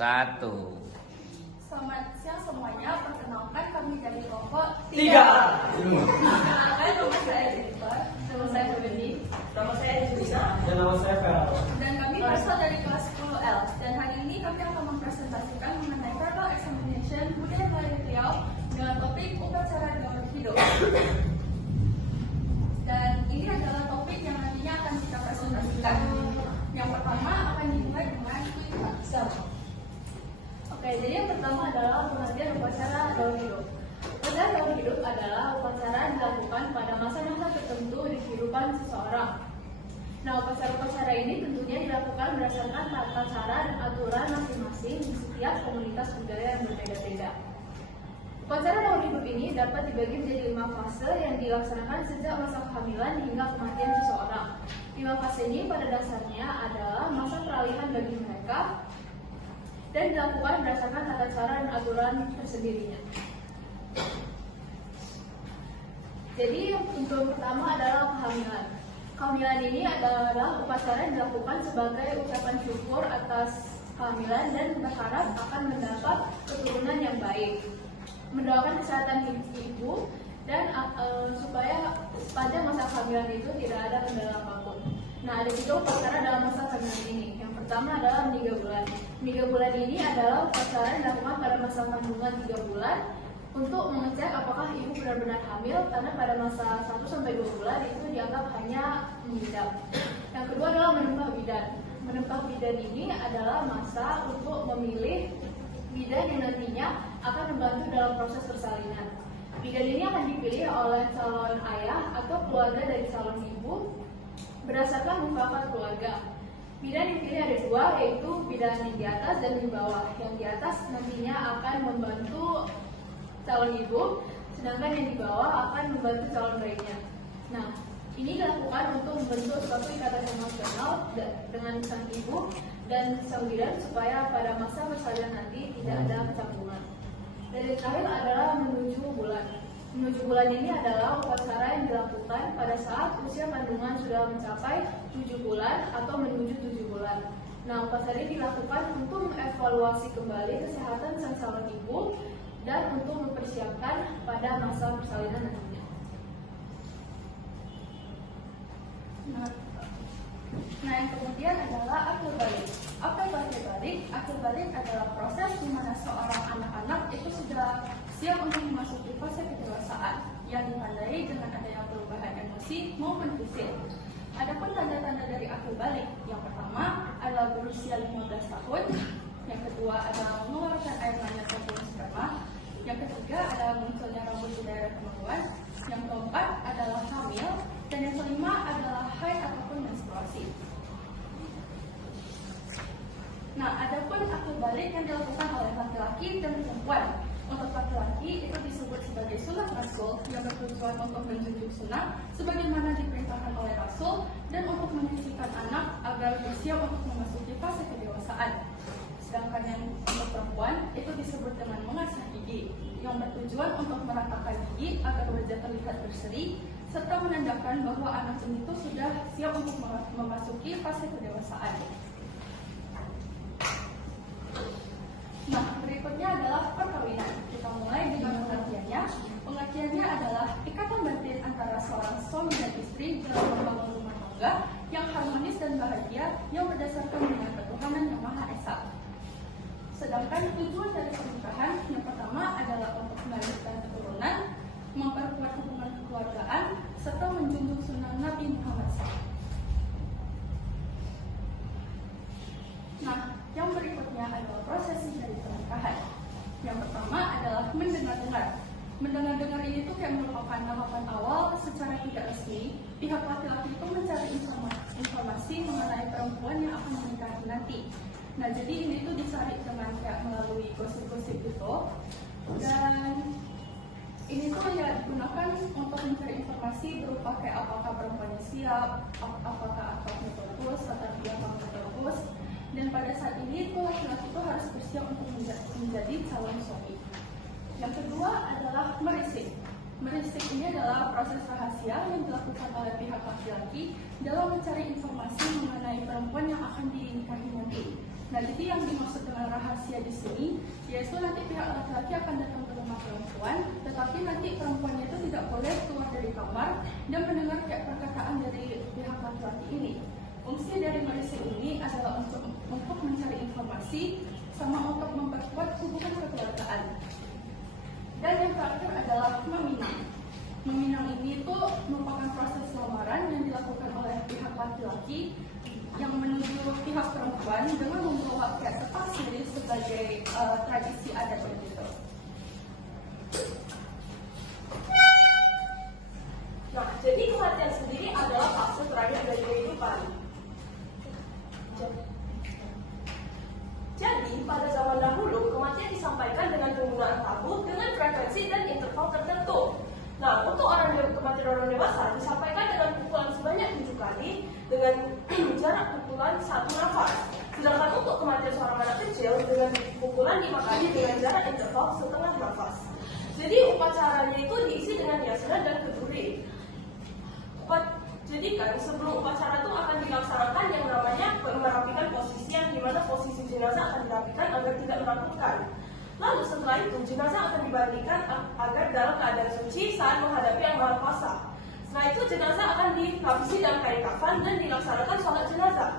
Satu. Selamat siang semuanya, perkenalkan kami dari kelompok 3. Perkenalkan, nama saya Jennifer, nama saya Ruby, Nama saya Rizka. Dan nama saya Vera. dan kami berasal dari kelas 10L. Dan hari ini kami akan mempresentasikan mengenai verbal examination budaya Melayu Riau dengan topik upacara gawat hidup. Dan ini adalah topik yang nantinya akan kita presentasikan. Yang pertama akan dimulai dengan quick. Oke, jadi yang pertama adalah pengertian upacara gawat hidup. Upacara gawat hidup adalah upacara yang dilakukan pada masa-masa tertentu di kehidupan seseorang. Nah, upacara-upacara ini tentunya dilakukan berdasarkan tata cara dan aturan masing-masing di setiap komunitas budaya yang berbeda-beda. Upacara gawat hidup ini dapat dibagi menjadi 5 fase yang dilaksanakan sejak masa kehamilan hingga kematian seseorang. 5 fase ini pada dasarnya adalah masa peralihan bagi mereka dan dilakukan berdasarkan tata cara dan aturan tersendirinya. Jadi untuk pertama adalah kehamilan. Kehamilan ini adalah upacara yang dilakukan sebagai ucapan syukur atas kehamilan dan berharap akan mendapat keturunan yang baik, mendoakan kesehatan ibu dan supaya sepanjang masa kehamilan itu tidak ada kendala apapun. Nah, ada juga upacara dalam masa kehamilan ini. Yang pertama adalah meniga bulan. Meniga bulan ini adalah upacara yang dilakukan pada masa kandungan 3 bulan untuk mengecek apakah ibu benar-benar hamil, karena pada masa 1-2 bulan itu dianggap hanya mengidap. Yang kedua adalah menempah bidan. Menempah bidan ini adalah masa untuk memilih bidan yang nantinya akan membantu dalam proses persalinan. Bidan ini akan dipilih oleh calon ayah atau keluarga dari calon ibu berdasarkan mufakat keluarga. Bidan yang dipilih ada 2, yaitu bidan yang di atas dan di bawah. Yang di atas nantinya akan membantu calon ibu, sedangkan yang di bawah akan membantu calon bayinya. Nah, ini dilakukan untuk membentuk suatu ikatan emosional dengan sang ibu dan sang bidan supaya pada masa persalinan nanti tidak ada kecanggungan. Dan yang terakhir adalah menuju bulan. Menuju bulan ini adalah upacara yang dilakukan pada saat usia kandungan sudah mencapai 7 bulan atau menuju 7 bulan. Nah, upacara ini dilakukan untuk mengevaluasi kembali kesehatan sang calon ibu dan untuk mempersiapkan pada masa persalinan nantinya. Nah, yang kemudian adalah akil balik. Apa itu akil balik? Akil balik adalah proses di mana seorang anak-anak itu sudah siap untuk memasuki fase kedewasaan yang ditandai dengan adanya perubahan emosi maupun fisik. Adapun tanda-tanda dari akil balik, yang pertama adalah berusia 15 tahun, yang kedua adalah mengeluarkan air mani ataupun sperma, yang ketiga adalah munculnya rambut di daerah kemaluan, yang keempat adalah hamil, dan yang kelima adalah haid ataupun menstruasi. Nah, adapun akil balik yang dilakukan oleh laki-laki dan perempuan. Untuk laki-laki itu disebut sebagai sunat rasul yang bertujuan untuk menjunjung sunnah sebagaimana diperintahkan oleh Rasul dan untuk menyisihkan anak agar bersiap untuk memasuki fase kedewasaan. Sedangkan yang untuk perempuan itu disebut dengan mengasah gigi yang bertujuan untuk meratakan gigi agar wajah terlihat berseri serta menandakan bahwa anak ini itu sudah siap untuk memasuki fase kedewasaan. Nah, berikutnya adalah perkawinan. Kita mulai dengan pengertiannya. Pengertiannya adalah ikatan batin antara seorang suami dan istri dalam membangun rumah tangga yang harmonis dan bahagia yang berdasarkan dengan ketuhanan yang Maha Esa. Sedangkan tujuan dari pernikahan yang pertama adalah untuk melahirkan keturunan, memperkuat hubungan kekeluargaan, serta menjunjung sunnah Nabi Muhammad SAW. Nah, yang berikutnya adalah prosesi dari pernikahan. Yang pertama adalah mendengar-dengar. Mendengar-dengar ini tuh kayak merupakan tahapan awal secara tidak resmi. Pihak laki-laki itu mencari informasi mengenai perempuan yang akan menikahi nanti. Nah, jadi ini tuh dicari dengan kayak melalui gosip-gosip gitu. Dan ini tuh ya digunakan untuk mencari informasi berupa kayak apakah perempuannya siap, apakah akhlaknya bagus, latar belakangnya bagus. Dan pada saat ini tuh laki-laki itu harus bersiap untuk menjadi calon suami. Yang kedua adalah merisik. Merisik ini adalah proses rahasia yang dilakukan oleh pihak laki-laki dalam mencari informasi mengenai perempuan yang akan dinikahi nanti. Nah, jadi yang dimaksud dengan rahasia laki-laki akan datang ke rumah perempuan, tetapi nanti perempuannya itu tidak boleh keluar dari kamar dan mendengar kayak perkataan dari pihak laki-laki ini. Fungsi dari medisi ini adalah untuk mencari informasi sama untuk memperkuat hubungan kekeluargaan. Dan yang terakhir adalah meminang. Meminang ini itu merupakan proses lamaran yang dilakukan oleh pihak laki-laki yang menuju pihak perempuan dengan membawa kayak kertas sendiri sebagai tradisi adat begitu. Nah, jadi kematian sendiri adalah fase terakhir dari kehidupan. Jadi, pada zaman dahulu, kematian disampaikan dengan penggunaan tabu dengan frekuensi dan interval tertentu. Nah, untuk kematian orang dewasa disampaikan dengan pukulan sebanyak 7 kali dengan jarak pukulan 1 nafas. Sedangkan untuk kematian seorang anak kecil dengan pukulan 5 kali dengan jarak interval setengah nafas. Jadi upacaranya itu diisi dengan yasna dan keduri. Jadi kan sebelum upacara itu akan dilaksanakan yang namanya merapikan posisi, yang dimana posisi jenazah akan dirapikan agar tidak menakutkan. Lalu setelah itu jenazah akan dibandikan agar dalam keadaan suci saat menghadapi Yang Maha Kuasa. Setelah itu jenazah akan dilapisi dalam kain kafan dan dilaksanakan sholat jenazah.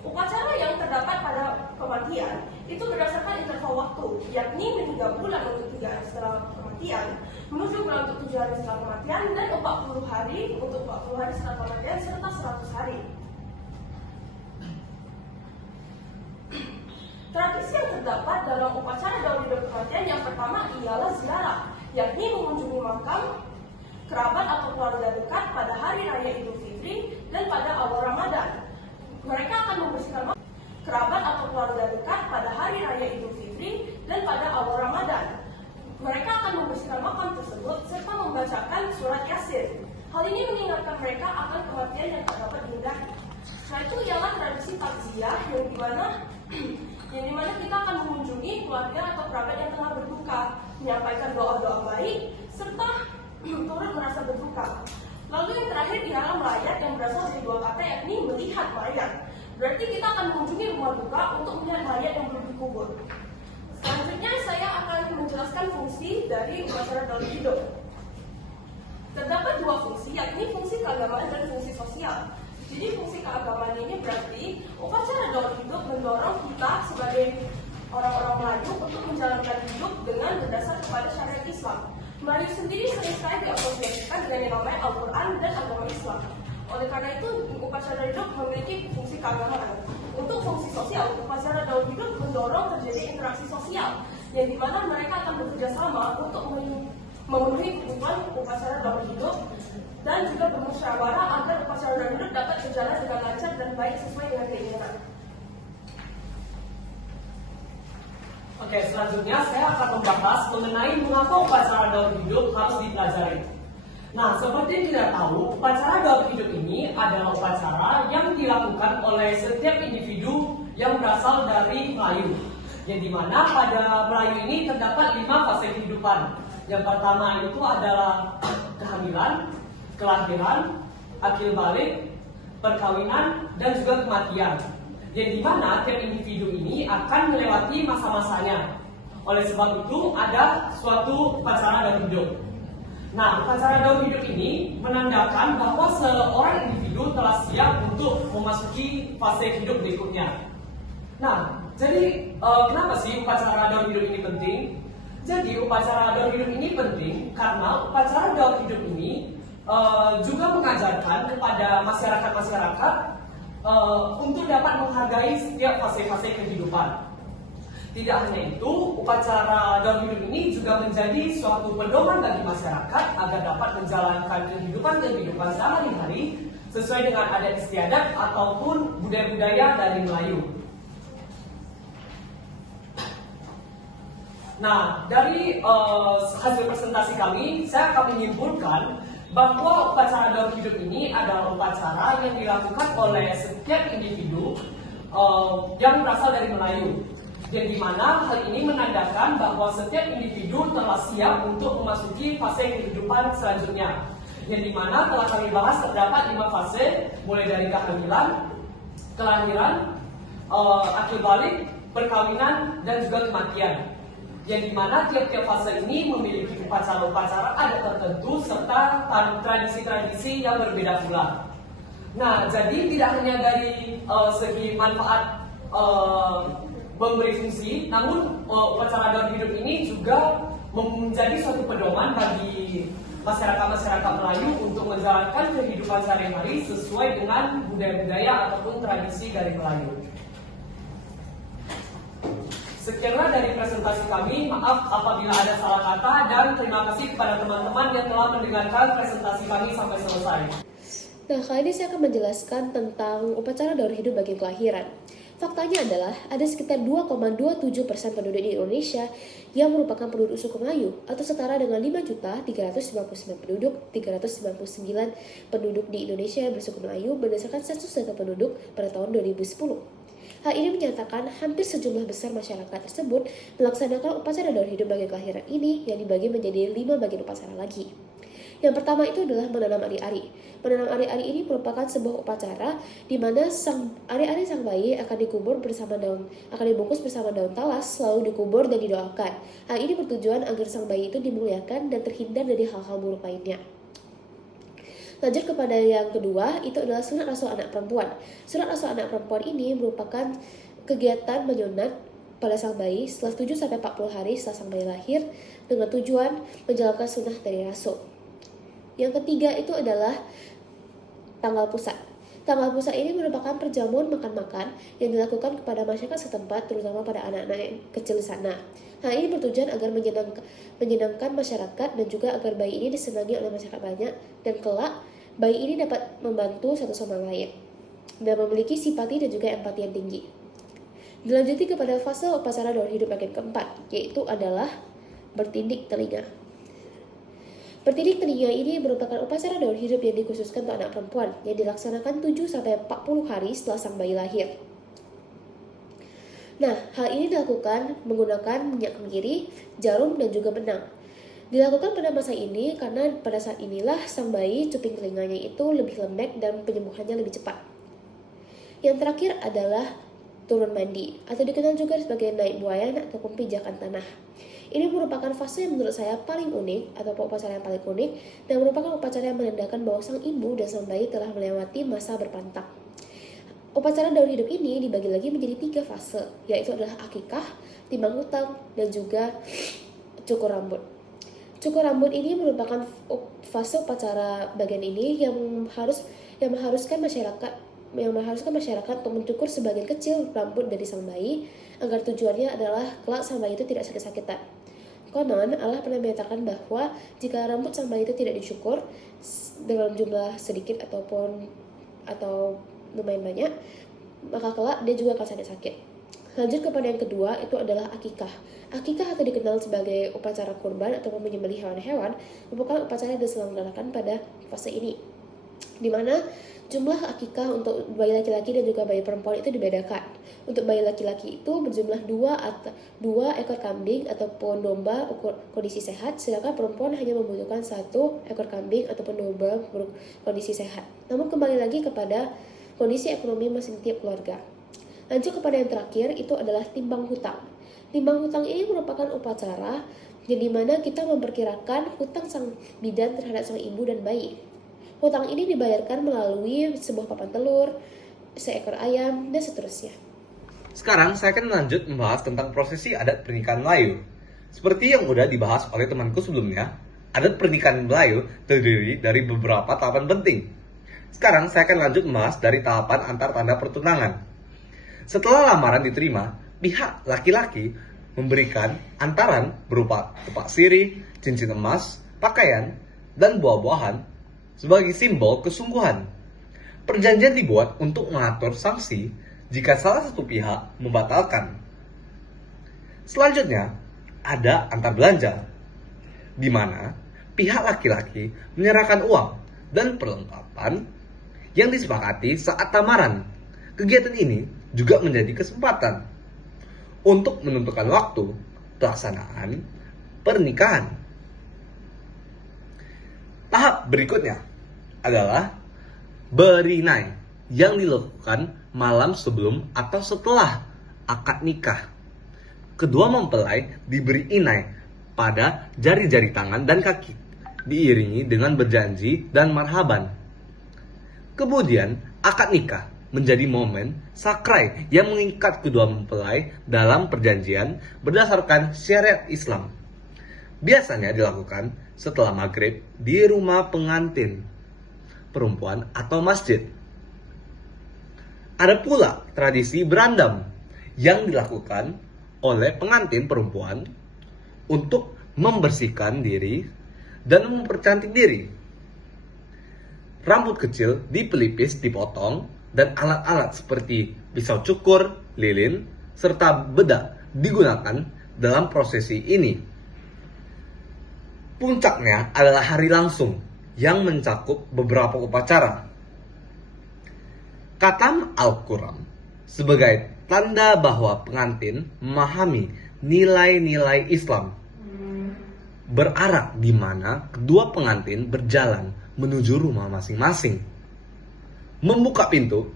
Upacara yang terdapat pada kematian itu berdasarkan interval waktu, yakni 3 bulan untuk 3 hari setelah kematian, menuju bulan untuk 7 hari setelah kematian, dan 40 hari untuk 40 hari setelah kematian, serta 100 hari. Tradisi yang terdapat dalam upacara daur hidup kematian yang pertama ialah ziarah, yakni mengunjungi makam kerabat atau keluarga dekat pada hari raya Idul Fitri dan pada awal Ramadan. Mereka akan membersihkan makam kerabat atau keluarga dekat pada hari raya Idul Fitri dan pada awal Ramadan. Mereka akan membersihkan makam tersebut serta membacakan surat Yasin. Hal ini mengingatkan mereka akan kematian yang tak dapat dihindari. Nah, itu ialah tradisi takziah yang dimana kita akan mengunjungi keluarga atau kerabat yang tengah berduka, menyampaikan doa-doa baik, serta turut merasa berduka. Lalu yang terakhir ialah melayat yang berasal dari 2 kata, yakni melihat mayat. Berarti kita akan mengunjungi rumah duka untuk melihat mayat yang belum dikubur. Selanjutnya saya akan menjelaskan fungsi dari upacara daur hidup. Terdapat 2 fungsi, yakni fungsi keagamaan dan fungsi sosial. Jadi fungsi keagamaan ini berarti upacara daur hidup mendorong kita sebagai orang-orang Melayu untuk menjalankan hidup dengan berdasar kepada syariat Islam. Melayu sendiri sering sekali diasosiasikan dengan yang namanya Al-Quran dan agama Islam. Oleh karena itu, upacara hidup memiliki fungsi keagamaan. Untuk fungsi sosial, upacara daur hidup mendorong terjadi interaksi sosial, yang dimana mereka akan bekerja sama untuk memenuhi kebutuhan upacara daur hidup dan juga bermusyawarah agar upacara daur hidup dapat berjalan dengan lancar dan baik sesuai dengan keinginan. Oke, selanjutnya saya akan membahas mengenai mengapa upacara daur hidup harus dipelajari. Nah, seperti kita tahu, upacara daur hidup ini adalah upacara yang dilakukan oleh setiap individu yang berasal dari Melayu. Yang dimana pada Melayu ini terdapat 5 fase kehidupan. Yang pertama itu adalah kehamilan, kelahiran, akil balik, perkawinan, dan juga kematian. Yang dimana tiap individu ini akan melewati masa-masanya. Oleh sebab itu ada suatu upacara daur hidup. Nah, upacara daur hidup ini menandakan bahwa seorang individu telah siap untuk memasuki fase hidup berikutnya. Nah, jadi kenapa sih upacara daur hidup ini penting? Jadi upacara daur hidup ini penting karena upacara daur hidup ini juga mengajarkan kepada masyarakat-masyarakat untuk dapat menghargai setiap fase-fase kehidupan. Tidak hanya itu, upacara daur hidup ini juga menjadi suatu pedoman bagi masyarakat agar dapat menjalankan kehidupan sehari-hari sesuai dengan adat istiadat ataupun budaya-budaya dari Melayu. Nah, dari hasil presentasi kami, saya akan menyimpulkan bahwa upacara daur hidup ini adalah upacara yang dilakukan oleh setiap individu yang berasal dari Melayu. Yang dimana hal ini menandakan bahwa setiap individu telah siap untuk memasuki fase kehidupan selanjutnya. Yang dimana telah kami bahas terdapat 5 fase, mulai dari kehamilan, kelahiran, akil balik, perkawinan, dan juga kematian. yang dimana tiap-tiap fase ini memiliki upacara-upacara adat tertentu serta tradisi-tradisi yang berbeda pula. Nah, jadi tidak hanya dari segi manfaat memberi fungsi, namun upacara daur hidup ini juga menjadi suatu pedoman bagi masyarakat-masyarakat Melayu untuk menjalankan kehidupan sehari-hari sesuai dengan budaya-budaya ataupun tradisi dari Melayu. Sekianlah dari presentasi kami, maaf apabila ada salah kata, dan terima kasih kepada teman-teman yang telah mendengarkan presentasi kami sampai selesai. Nah, kali ini saya akan menjelaskan tentang upacara daur hidup bagi kelahiran. Faktanya adalah ada sekitar 2,27% penduduk di Indonesia yang merupakan penduduk suku Melayu atau setara dengan 5.399 penduduk di Indonesia yang bersuku Melayu berdasarkan sensus data penduduk pada tahun 2010. Hal ini menyatakan hampir sejumlah besar masyarakat tersebut melaksanakan upacara daur hidup bagi kelahiran ini yang dibagi menjadi 5 bagian upacara lagi. Yang pertama itu adalah menanam ari-ari. Menanam ari-ari ini merupakan sebuah upacara di mana ari-ari sang bayi akan dibungkus bersama daun talas lalu dikubur dan didoakan. Hal ini bertujuan agar sang bayi itu dimuliakan dan terhindar dari hal-hal buruk lainnya. Lanjut kepada yang kedua, itu adalah sunat rasul anak perempuan. Sunat rasul anak perempuan ini merupakan kegiatan menyunat pada sang bayi setelah 7-40 hari setelah sang bayi lahir dengan tujuan menjalankan sunnah dari rasul. Yang ketiga itu adalah tanggal pusat. Tanggal pusat ini merupakan perjamuan makan-makan yang dilakukan kepada masyarakat setempat, terutama pada anak-anak yang kecil di sana. Hal ini bertujuan agar menyenangkan masyarakat dan juga agar bayi ini disenangi oleh masyarakat banyak dan kelak bayi ini dapat membantu satu sama lain dan memiliki simpati dan juga empati yang tinggi. Dilanjuti kepada fase upacara daur hidup bagian keempat, yaitu adalah bertindik telinga. Bertindik telinga ini merupakan upacara daur hidup yang dikhususkan untuk anak perempuan yang dilaksanakan 7-40 hari setelah sang bayi lahir. Nah, hal ini dilakukan menggunakan minyak kemiri, jarum, dan juga benang. Dilakukan pada masa ini karena pada saat inilah sang bayi cuping telinganya itu lebih lembek dan penyembuhannya lebih cepat. Yang terakhir adalah turun mandi atau dikenal juga sebagai naik buayan ataupun pijakan tanah. Ini merupakan fase yang menurut saya paling unik atau upacara yang paling unik dan merupakan upacara yang menandakan bahwa sang ibu dan sang bayi telah melewati masa berpantang. Upacara daur hidup ini dibagi lagi menjadi 3 fase, yaitu adalah akikah, timbang hutang, dan juga cukur rambut. Cukur rambut ini merupakan fase upacara bagian ini yang mengharuskan masyarakat untuk mencukur sebagian kecil rambut dari sang bayi agar tujuannya adalah kelak sang bayi itu tidak sakit-sakitan. Konon, Allah pernah menyatakan bahwa jika rambut sang bayi itu tidak dicukur dalam jumlah sedikit atau lumayan banyak, maka kelak dia juga akan sakit-sakit. Lanjut kepada yang kedua, itu adalah akikah. Akikah atau dikenal sebagai upacara kurban ataupun menyembelih hewan-hewan merupakan upacara yang diselenggarakan pada fase ini, di mana jumlah akikah untuk bayi laki-laki dan juga bayi perempuan itu dibedakan. Untuk bayi laki-laki itu berjumlah 2 ekor kambing ataupun domba kondisi sehat, sedangkan perempuan hanya membutuhkan 1 ekor kambing ataupun domba kondisi sehat. Namun kembali lagi kepada kondisi ekonomi masing tiap keluarga. Lanjut kepada yang terakhir, itu adalah timbang hutang. Timbang hutang ini merupakan upacara yang dimana kita memperkirakan hutang sang bidan terhadap sang ibu dan bayi. Hutang ini dibayarkan melalui sebuah papan telur, seekor ayam, dan seterusnya. Sekarang saya akan lanjut membahas tentang prosesi adat pernikahan Melayu. Seperti yang sudah dibahas oleh temanku sebelumnya, adat pernikahan Melayu terdiri dari beberapa tahapan penting. Sekarang saya akan lanjut membahas dari tahapan antar tanda pertunangan. Setelah lamaran diterima, pihak laki-laki memberikan antaran berupa tepak sirih, cincin emas, pakaian, dan buah-buahan sebagai simbol kesungguhan. Perjanjian dibuat untuk mengatur sanksi jika salah satu pihak membatalkan. Selanjutnya, ada antar belanja, di mana pihak laki-laki menyerahkan uang dan perlengkapan yang disepakati saat lamaran. Kegiatan ini juga menjadi kesempatan untuk menentukan waktu pelaksanaan pernikahan. Tahap berikutnya adalah berinai yang dilakukan malam sebelum atau setelah akad nikah. kedua mempelai diberi inai pada jari-jari tangan dan kaki, diiringi dengan berjanji dan marhaban. Kemudian, akad nikah menjadi momen sakral yang mengikat kedua mempelai dalam perjanjian berdasarkan syariat Islam. Biasanya dilakukan setelah maghrib di rumah pengantin perempuan atau masjid. Ada pula tradisi berandam yang dilakukan oleh pengantin perempuan untuk membersihkan diri dan mempercantik diri. Rambut kecil dipelipis, dipotong, dan alat-alat seperti pisau cukur, lilin, serta bedak digunakan dalam prosesi ini. Puncaknya adalah hari langsung yang mencakup beberapa upacara. Khatam Al-Quran sebagai tanda bahwa pengantin memahami nilai-nilai Islam, berarak di mana kedua pengantin berjalan menuju rumah masing-masing. Membuka pintu,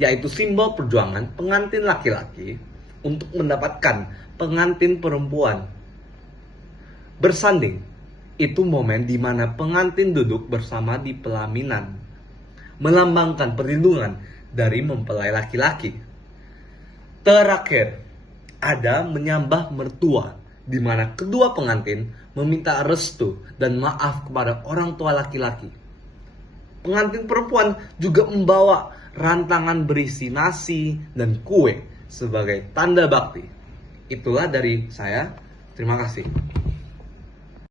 yaitu simbol perjuangan pengantin laki-laki untuk mendapatkan pengantin perempuan. Bersanding, itu momen di mana pengantin duduk bersama di pelaminan, melambangkan perlindungan dari mempelai laki-laki. Terakhir, ada menyambah mertua, di mana kedua pengantin meminta restu dan maaf kepada orang tua laki-laki. Pengantin perempuan juga membawa rantangan berisi nasi dan kue sebagai tanda bakti. Itulah dari saya. Terima kasih.